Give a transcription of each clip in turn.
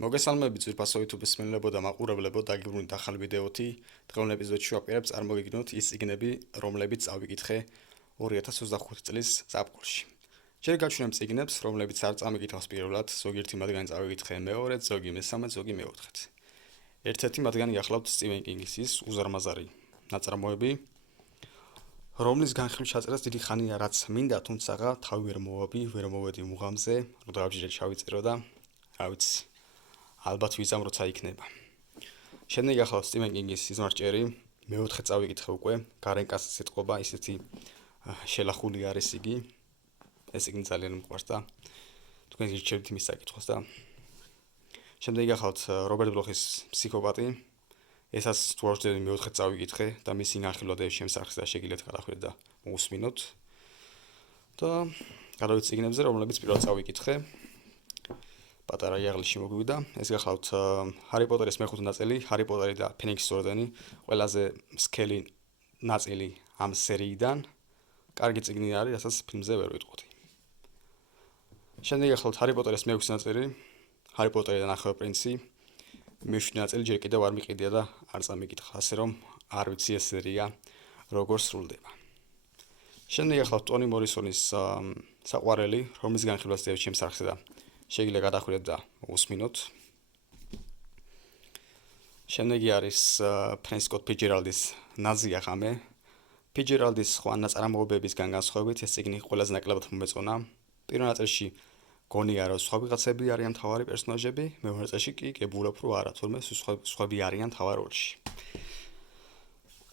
მოგესალმებით ძვირფასო YouTube-ის მსმენელებო და მაყურებლებო, დაგიბრუნდით ახალ ვიდეოთი. დღევანდელ ეპიზოდში ვაპირებ წარმოგიგნოთ ის წიგნები, რომლებიც წავიკითხე 2025 წლის ზაფხულში. ჯერ გაჩვენებ წიგნებს, რომლებიც არ წამიკითხავს პირველად, ზოგიერთი მათგანი წავიკითხე მეორედ, ზოგი მესამედ, ზოგი მეოთხედ. ერთ-ერთი მათგანი გახლავთ სტივენ კინგის ის უზარმაზარი ნაწარმოები, რომლის განხილვის ჩაწერას დიდი ხანია რაც მინდა, თუმცა თავი ვერ მოვედი მუღამზე, რომ დავჯერე ჩავიწერო და რა ვიცი. ალბათ ვიზამ როცა იქნება. შემდეგ გახლავთ სტივენ კინგის სიზმარჭერი, მეოთხე წავიკითხე უკვე, გარენკას სიტყვა, ისეთი შელახული არის იგი. ეს იგი ძალიან მყვარს და თქვენ გირჩევთ იმის საკითხს და შემდეგ გახლავთ რობერტ ბლოხის ფსიქოპატი. ესაც თუ არ ვждები მეოთხე წავიკითხე და მისი განხილვა და შემსარხის და შეგიძლიათ გადახვიდეთ და მოусმინოთ. და გადავიდეთ წიგნებზე, რომლებიც პირველად წავიკითხე. პატარა იაღლში მოგვივიდა. ეს გახლავთ ჰარი პოტერის მეხუთე ნაწილი, ჰარი პოტერი და ფენიქსის ორდენი, ყველაზე სქელი ნაწილი ამ სერიიდან. კარგი წიგნი არის, რასაც ფილმზე ვერ ვიტყოდი. შემდეგ გახლავთ ჰარი პოტერის მეექვსე ნაწილი, ჰარი პოტერი და ნახევარ პრინცი. მეშვიდე ნაწილი ჯერ კიდევ არ მიყიდია და არ წამიკითხა, ასე რომ არ ვიცი ეს სერია როგორ სრულდება. შემდეგ გახლავთ ტონი მორისონის საყვარელი, რომლის განხილვას დევს შემსარხზე და შეგიძლიათ გადახვიდეთ და უსმინოთ. შემდეგი არის ფრენს სკოტ ფიჯერალდის ნაზია ღამე. ფიჯერალდის სხვა ნაწარმოებებისგან განსხვავებით ეს წიგნი ყველაზე ნაკლებად მომეწონა. პირველ ნაწილში გონია რომ სხვა ვიღაცები არიან მთავარი პერსონაჟები, მეორე ნაწილში კი გებულობ რომ არა, თუმცა სხვები არიან მთავარ როლში.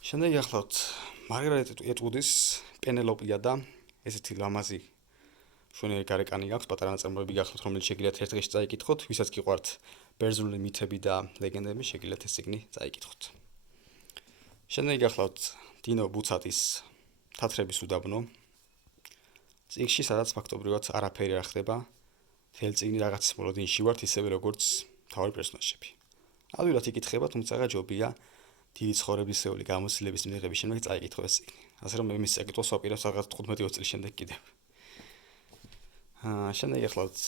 შემდეგ გახლავთ მარგარეტ ეტვუდის პენელოპია და ესეთი ლამაზი შვენიერი გარეკანი აქვს, პატარა ნაწარმოები გახლავთ, რომელიც შეგიძლიათ ერთ დღეში წაიკითხოთ, ვისაც გიყვართ ბერძნული მითები და ლეგენდები, შეგიძლიათ ეს წიგნი წაიკითხოთ. შემდეგ გახლავთ დინო ბუცატის თათრების უდაბნო. წიგნში სადაც ფაქტობრივად არაფერი არ ხდება, მთელი წიგნი რაღაც მოლოდინში ვართ, ისევე როგორც მთავარი პერსონაჟები. ადვილად იკითხება, თუმცა ჯობია დიდი ცხოვრებისეული გამოცდილების მიღების შემდეგ წაიკითხო ეს წიგნი. ასე რომ მე მის საკითხს ვაპირებ რაღაც 15-20 წლის შემდეგ კიდევ. შემდეგ გახლავთ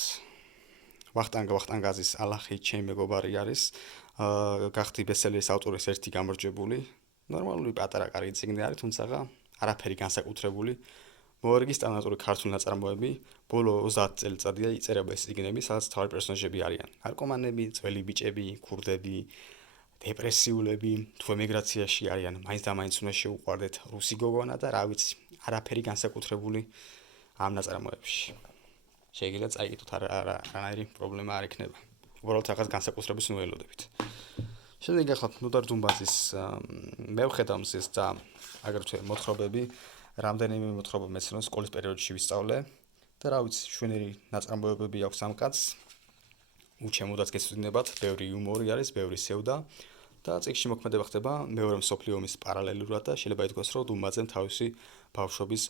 ვახტანგაზის ალახი ჩემი მეგობარი არის, გახდი ბესტსელერის ავტორის ერთი გამარჯვებული. ნორმალური პატარა კარგი წიგნი არის, თუმცა არაფერი განსაკუთრებული. მოერგის სტანდარტული ქართული ნაწარმოები, ბოლო 30 წელიწადია იწერება ეს წიგნები, სადაც მთავარი პერსონაჟები არიან ნარკომანები, ძველი ბიჭები, ქურდები, დეპრესიულები, თუ ემიგრაციაში არიან, მაინც და მაინც უნდა შეუყვარდეთ რუსი გოგონა და რა ვიცი, არაფერი განსაკუთრებული ამ ნაწარმოებში. შეგიძლიათ წაიკითხოთ, არანაირი პრობლემა არ იქნება. უბრალოდ რაღაც განსაკუთრების უნდა ველოდებით. შემდეგ გახლავთ ნუდარ დუმბაძის მევხედამზის და აგრეთვე მოთხრობები, რამდენიმე მოთხრობა მეცნიერულ სკოლის პერიოდში ვისწავლე და რა ვიცი, შვენიერი ნაწარმოებები აქვს ამ კაცს. უჩემოდაც გესწრებათ, ბევრი იუმორი არის, ბევრი სევდა და წიგნში მოქმედება ხდება მეორე მსოფლიო ომის პარალელურად და შეიძლება ითქვას, რომ დუმბაძემ თავისი ბავშვობის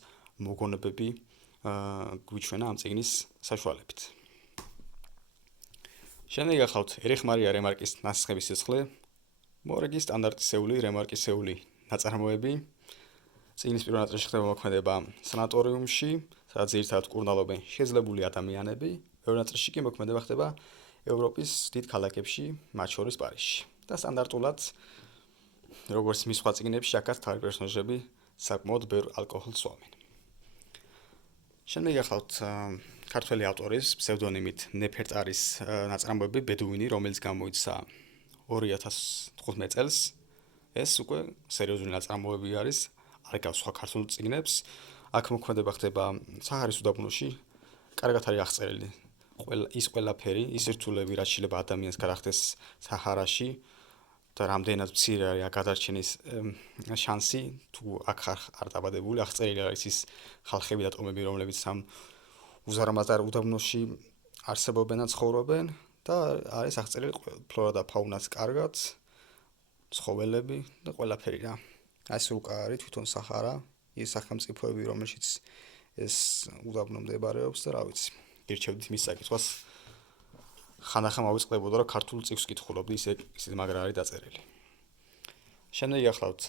მოგონებები გვიჩვენა ამ წიგნის საშუალებით. შემდეგ გახლავთ ერიხ მარია რემარკის ნასხების სიცხლე, მოერგის სტანდარტისეული რემარკისეული ნაწარმოები. წიგნის პირველ ნაწილში ხდება მოქმედება სანატორიუმში, სადაც ერთად კურნალობენ შეძლებული ადამიანები, მეორე ნაწილში კი მოქმედება ხდება ევროპის დიდ ქალაქებში, მათ შორის პარიზში. და სტანდარტულად, როგორც მის სხვა წიგნებში, აქაც თავი პერსონაჟები საკმაოდ ბევრ ალკოჰოლს სვამენ. შემდეგ გახლავთ ქართველი ავტორის ფსევდონიმით ნეფერტარის ნაწარმოები ბედუინი, რომელიც გამოიცა 2015 წელს. ეს უკვე სერიოზული ნაწარმოები არის, არ გავს სხვა ქართულ წიგნებს. აქ მოქმედება ხდება საჰარის უდაბნოში, კარგად არის აღწერილი ის ყველაფერი, ის რთულები, რაც შეიძლება ადამიანს გადახდეს საჰარაში და რამდენად მცირე არის გადარჩენის შანსი, თუ აქ არ დაბადებული, აღწერილი არის ის ხალხები და ტომები, რომლებიც ამ უზარმაზარ უდაბნოში არსებობენ და ცხოვრობენ და არის აღწერილი ფლორა და ფაუნაც კარგად, ცხოველები და ყველაფერი რა. ეს უკა არის თვითონ საჰარა, ის სახელმწიფოები, რომელშიც ეს უდაბნო მდებარეობს და რა ვიცი, გირჩევდით მის საკითხს. ხანდახან მოვიწყდებოდა, რომ ქართულ წიგნს ვკითხულობდი, ისე მაგრა არის დაწერილი. შემდეგ გახლავთ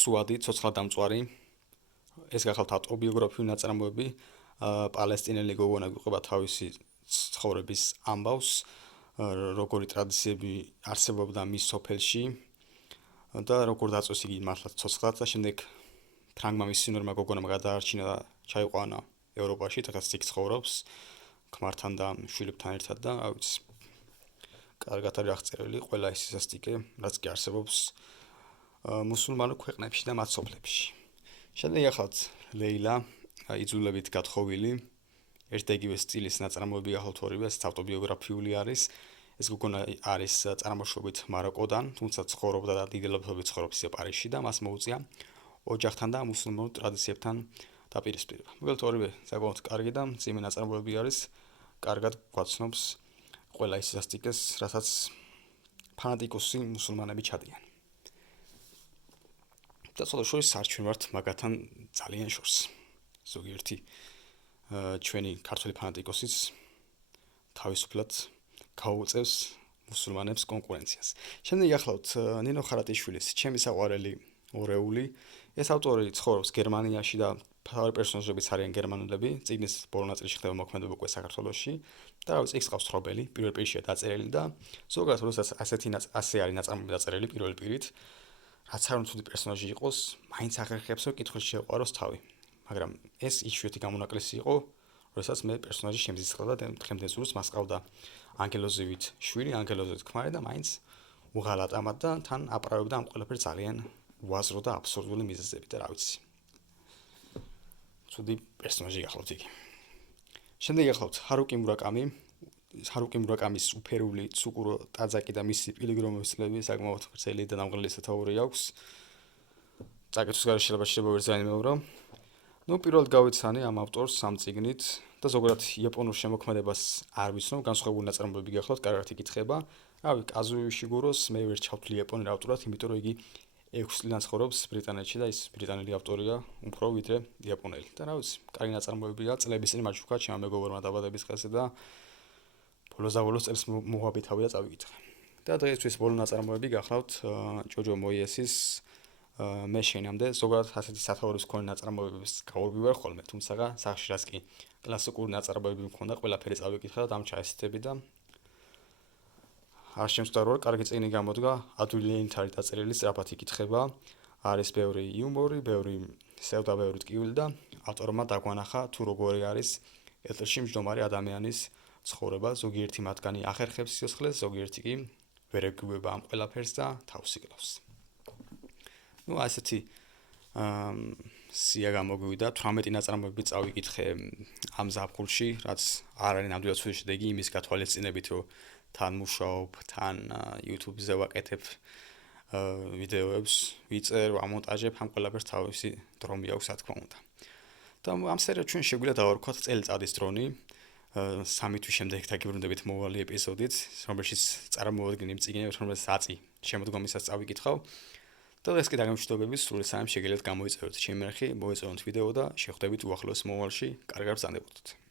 სუადი, ცოცხლად დამწვარი. ეს გახლავთ ავტობიოგრაფიული ნაწარმოები, პალესტინელი გოგონა გვიყვება თავისი ცხოვრების ამბავს, როგორი ტრადიციები არსებობდა მის სოფელში და როგორ დაწვეს იგი მართლაც ცოცხლად და შემდეგ ფრანგმა მის სინორმა გოგონამ გადაარჩინა და ჩაიყვანა ევროპაში, დღეს იქ ცხოვრობს ქმართან და შვილებთან ერთად და რა ვიცი, კარგად არის აღწერილი ყველა ის სასტიკე, რაც კი არსებობს მუსულმანურ ქვეყნებში და მათ სოფლებში. შემდეგ ახლავთ ლეილა, იძულებით გათხოვილი, ერთ და იგივე სტილის ნაწარმოები ახლავთ ორივე, ეს ავტობიოგრაფიული არის. ეს გოგონა არის წარმოშობით მაროკოდან, თუმცა ცხოვრობდა და დიდებულობით ცხოვრობს პარიზში და მას მოუწია ოჯახთან და მუსულმანურ ტრადიციებთან დაპირისპირება. მოკლედ ორივე საკმაოდ კარგი და მძიმე ნაწარმოები არის, კარგად გვაცნობს ყველა ის სასტიკეს, რასაც ფანატიკოსი მუსულმანები ჩადიან. და ცოტა შორის არჩევენ ვართ მაგათან ძალიან შორს. ზოგიერთი ჩვენი ქართული ფანატიკოსიც თავისუფლად გაუწევს მუსულმანებს კონკურენციას. შემდეგ ახლავთ ნინო ხარატიშვილის ჩემი საყვარელი ორეული. ეს ავტორი ცხოვრობს გერმანიაში და მთავარი პერსონაჟებიც არიან გერმანულები. წიგნის ბოლო ნაწილში ხდება მოქმედება უკვე საქართველოში და რა ვიცი, ეს ყავს თხრობელი, პირველ პირშია დაწერილი და ზოგადად როდესაც ასე არის ნაწარმოები დაწერილი პირველ პირით, რაც არ უნდა პერსონაჟი იყოს, მაინც აღერხებს რომ კითხვის შეყვაროს თავი. მაგრამ ეს იშვიათი გამონაკლისი იყო, როდესაც მე პერსონაჟი შემზიცხლდა და დღემდე სულს მას ყავდა ანგელოზივით შვილი, ანგელოზივით ქმარი და მაინც უღალატამად და თან აპრავებდა ამ ყველაფერს ძალიან უაზრო და აბსურდული მიზეზებით და რა ვიცი. ცუდი პერსონაჟი გახლავთ იგი. შემდეგ ახლავთ ჰარუკი მურაკამი. ჰარუკი მურაკამის უფერული ცუკურო ტაძაკი და მისი პილიგრომების წლები საკმაოდ ვრცელი და დამღლელი სათაური აქვს. წაკითხვის გარშე შეიძლება ვერძაინებრო. პირველად გავიცანი ამ ავტორს ამ წიგნით და ზოგადად იაპონურ შემოქმედებას არ ვიცნობ, განსხვავებული ნაწარმოებები გახლავთ, კარგად იკითხება. რავი, კაზუი იშიგუროს მე ვერ ჩავთვლი იაპონურ ავტორად, იმიტომ რომ იგი 6 წლიდან ცხოვრობს ბრიტანეთში და ის ბრიტანელი ავტორია, უფრო ვიდრე იაპონელი. და რა ვიცი, კარგი ნაწარმოებია, წლების წინ მაჩუქა ჩემმა მეგობრმა დაბადების დღესზე და ბოლოს წელს მოგვაბითავი და წავიკითხე. და დღეისთვის ბოლო ნაწარმოები გახლავთ ჯოჯო მოიესის მე შენამდე ზოგადად ასეთი სათაურის მქონე ნაწარმოებების გაურბი ვარ ხოლმე, თუმცა სახში რაც კი კლასიკური ნაწარმოებები მქონდა, ყველაფერი წავიკითხე და ამ ჩაესწრები და არ შემწდარ რომ კარგი წიგნი გამოდგა, ადვილად არის დაწერილი, სწრაფად იკითხება, არის ბევრი იუმორი, ბევრი სევდა, ბევრი ტკივილი და ავტორმა დაგვანახა თუ როგორი არის ეთერში მჯდომარე ადამიანის ცხოვრება, ზოგიერთი მათგანი ახერხებს სიცოცხლეს, ზოგიერთი კი ვერ ეგუება ამ ყველაფერს და თავს იკლავს. ასეთი სია გამოგვივიდა, 18 ნაწარმოები წავიკითხე ამ ზაფხულში, რაც არ არის ნამდვილად ცუდი შედეგი იმის გათვალისწინებით, რომ თან მუშაობ, თან YouTube-ზე ვაკეთებ ვიდეოებს, ვიწერ, ვამონტაჟებ, ამ ყველაფერს თავისი დრო მიაქვს, რა თქმა უნდა. და ამ სერიალს ჩვენ შეგვიძლია დავარქვათ წელიწადის დრონი, 3 თვის შემდეგ დაგიბრუნდებით მომავალი ეპიზოდით, რომელშიც წარმოვადგენ იმ წიგნებს, რომელსაც აწი შემოდგომისას წავიკითხავ. და ეს კი დაგემშვიდობებით სრული სამი შეგიძლიათ გამოიწეროთ ჩემი არხი, მოეწონოთ ვიდეო და შეხვდებით უახლოეს მომავალში, კარგად ბრძანდებოდეთ.